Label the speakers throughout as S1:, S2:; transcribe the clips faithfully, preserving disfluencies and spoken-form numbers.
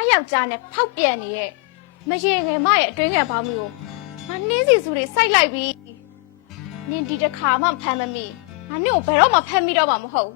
S1: ယောက်ျားနဲ့ဖောက်ပြန်နေရဲ့မရေငယ်မရဲ့အတွင်းငယ်ပေါင်းမျိုးငါနှင်းစီစုတွေစိုက်လိုက်ပြီးနင်ဒီတစ်ခါမှဖမ်းမမိငါနင့်ကိုဘယ်တော့မှဖမ်းမိတော့မှာမဟုတ်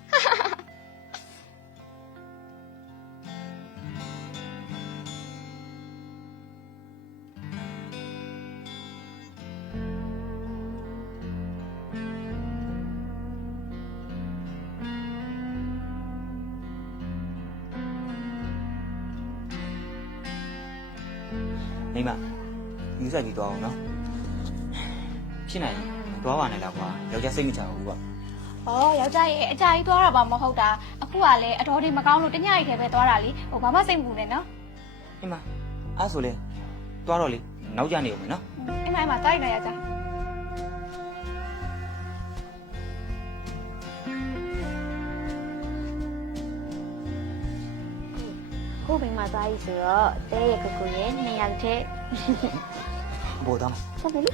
S2: မိမယူဆက်ပြီးတော့အောင်နော်ဖြစ်နိုင်တော့ပါနဲ့လားကွာယောက်ျားစိတ်မချဘူးကွာ
S1: ဩယောက်ျားရဲ့အကြာကြီးသွားတာပါမဟုတ်တာအခုကလည်းအတော်တွေမကောင်းလို့တညရီထဲပဲသွားတာလीဟိုဘာမှစိတ်မပူနဲ့နော်
S2: မိမအဲ့ဆိုလေသွားတော့လေနောက်ကျနေဦးမယ်နော်
S1: အိမ်မအိမ်မသွားရနော်ယောက်ျား
S3: ကိုဘယ်မှာသွားပြီဆိုတော့တဲရဲ့ကိုကိုရဲ့နှစ်ယောက်တည်း
S2: ဘောတော့
S3: ဆက်ပြီ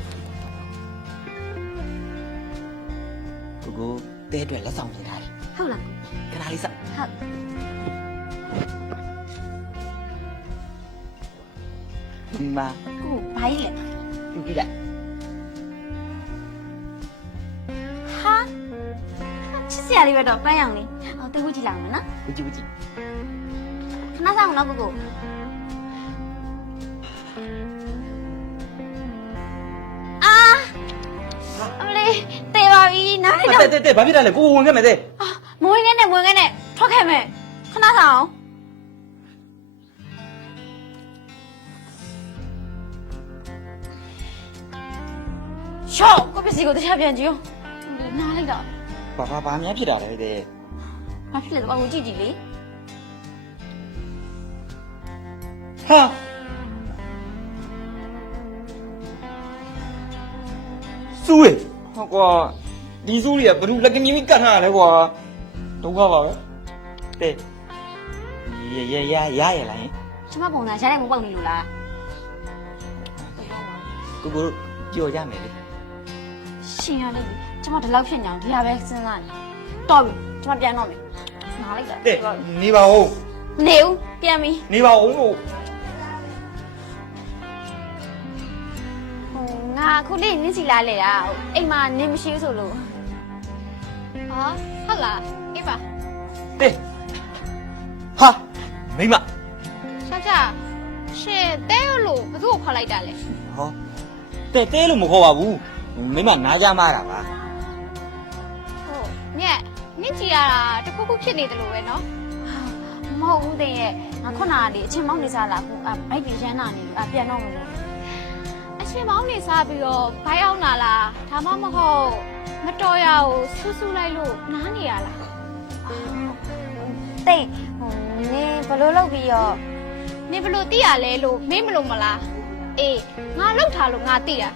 S2: ကိုကိုတဲအတွက်လက်ဆောင်ပြင်ထားတယ်
S3: ဟုတ်လား
S2: ခဏလေးစ
S3: ဟုတ်
S2: ဒီမှာ
S3: ကိုဘာကြီးလဲ
S2: ယူကြည့်လိုက်
S3: ဟာချစ်စရာလေးပဲတော့ပန်းရောင်လေးအော်တေးဝကြည့်လိုက်မယ်နော်
S2: ဝကြည့်ဝကြည့်
S3: ခဏဆောင်တော့ကိုကိုအာအမလေးတေးပါပြီနားလိုက်တော့
S2: တဲတဲဘာဖြစ်တာလဲကိုဝင်ခဲ့မယ်တဲ
S3: အာမဝင်ခဲ့နဲ့မဝင်ခဲ့နဲ့ထွက်ခဲ့မယ်ခဏဆောင်ရှော့ကိုပစ္စည်းကိုတရားပြန်ကြည့်အောင်နားလိုက်တော့
S2: ဘာဘာဘာများဖြစ်တာလဲတဲ
S3: ဘာဖြစ်လဲတော့ကိုကြည့်ကြည့်လေ
S2: ဟာစူးရဟုတ်ကွာဒီစူးတွေကဘယ်သူလက်ကမြင်းကတ်ထားရလဲကွာဒုက္ခပါပဲတဲ့ရရရရရလားဟင်
S3: ကျမပုံစံရှားတဲ့မပေါက်နေလို့လား
S2: ကိုကိုကြော်ရမယ်လေ
S3: ရှင်ရလိမ့်ပြီကျမဒီလောက်ဖြစ်နေအောင်ဒီဟာပဲစဉ်းစားနေတော်ပြီကျမပြန်တော့မယ်နားလိုက်တာ
S2: တဲ့နေပါဦး
S3: နေဦးပြန်ပြီ
S2: နေပါဦးလို့
S3: ငါခုလေးနင်းစီလာလေတာအိမ်မှာနင်းမရှိဘူးဆိုလို့
S1: ဟာဟုတ်လားအေးပါ
S2: တဲ့ဟာမိမ
S1: ယောက်ျားရှင်တဲရလို့ဘသူ့ကိုခေါ်လိုက်တာလဲ
S2: ဟောတဲ့တဲလို့မခေါ်ပါဘူးမိမနားကြမှားတာပါ
S1: ဟုတ်ညက်နင့်ကြည့်ရတာတခုခုဖြစ်နေတယ်လို့ပဲနော်
S3: မဟုတ်ဘူးတဲ့ရဲ့ငါခုနကလေအချင်းမောင်းနေစားလာခုဘိုက်ပြရမ်းနာနေလို့ပြန်တော့မလို့
S1: အချင်းမောင်းနေစားပြီးတော့ဘိုက်အောင်လာလားဒါမှမဟုတ်မတော်ရကိုဆူဆူလိုက်လို့နားနေရလား
S3: တဲ့ဟိုနင်းဘလို့လုပ်ပြီးတော့
S1: နင်ဘလို့သိရလဲလို့မင်းမလို့မလားအေးငါလောက်ထားလို့ငါသိတာ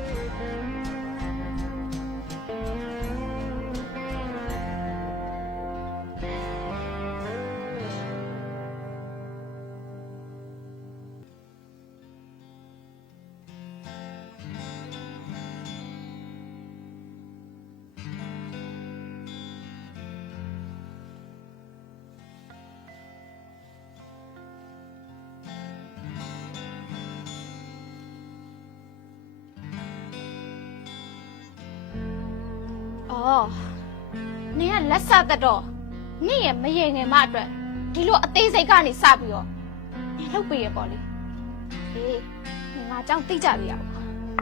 S1: အော်နင်ကလက်ဆက်တတော့နင့်ရဲ့မရေငယ်မအတွက်ဒီလိုအသေးစိတ်ကနေစပြီးတော့နင်လုပ်ပေးရပေါ့လေအေးငါကြောင့်သိကြပြီရပါ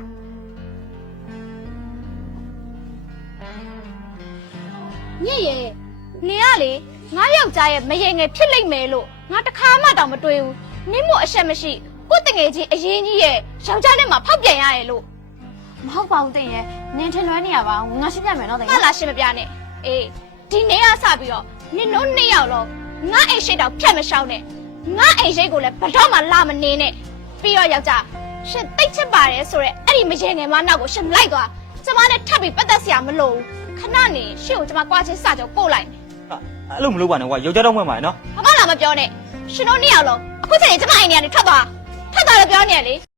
S1: ညစ်ရဲ့နင်ကလေငါယောက်ျားရဲ့မရေငယ်ဖြစ်လိမ့်မယ်လို့ငါတခါမှတောင်မတွေးဘူးနင့်မို့အရှက်မရှိကိုတငယ်ချင်းအရင်ကြီးရဲ့ယောက်ျားနဲ့မှဖောက်ပြန်ရရဲ့လို့
S3: မဟုတ်ပါဘူးတဲ့ရဲ့နင်းထင်လွဲနေရပါငါရှင်းပြမယ်နော်တဲ့
S1: ဟာလာရှင်းမပြနဲ့အေးဒီနေ့ကစပြီးတော့နင်တို့နှစ်ယောက်လုံးငါအိမ်ရှိတောင်ဖြတ်မရှောင်းနဲ့ငါအိမ်ရှိကိုလည်းဘတော်မှလာမနေနဲ့ပြီးတော့ယောက်ျားရှင်တိတ်ချစ်ပါတယ်ဆိုရဲအဲ့ဒီမရေငယ်မနောက်ကိုရှင်လိုက်သွားကျမနဲ့ထပ်ပြီးပတ်သက်စရာမလိုဘူးခဏနေရှင့်ကိုကျမကွာချင်းစကြောပို့လိုက်
S2: အဲ့လိုမလုပ်ပါနဲ့ကွာယောက်ျားတော့မှန်ပါနော်
S1: ဘာမှလာမပြောနဲ့ရှင်တို့နှစ်ယောက်လုံးအခုချိန်ကျမအိမ်ထဲကနေထွက်သွားထွက်သွားလို့ပြောနေရလေ